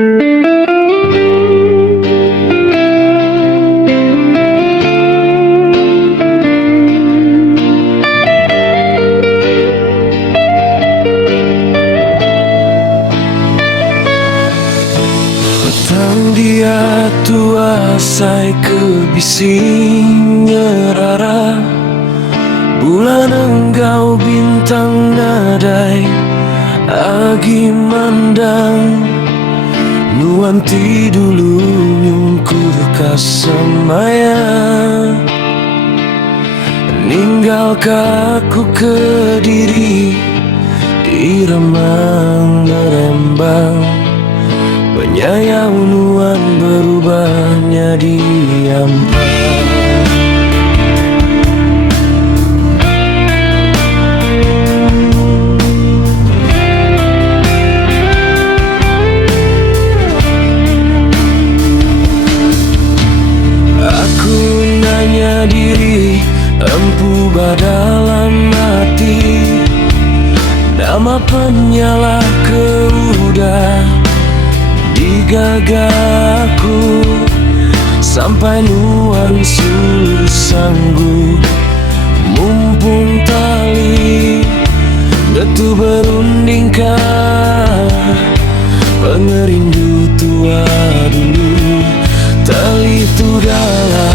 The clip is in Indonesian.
Petang dia tua say kebising nyerara, bulan enggau bintang nadai agi mandang, nuanti dulu nyungkur kasamaya, ninggalkan aku Kediri di remang merembang. Penyayang nuan berubahnya diampang. Aku nanya diri, empu dalam hati, nama penyala keudah di gagaku, sampai nuan sulur sanggup mumpung tali getu berundingkan pengerindu tua dulu, tali itu dalam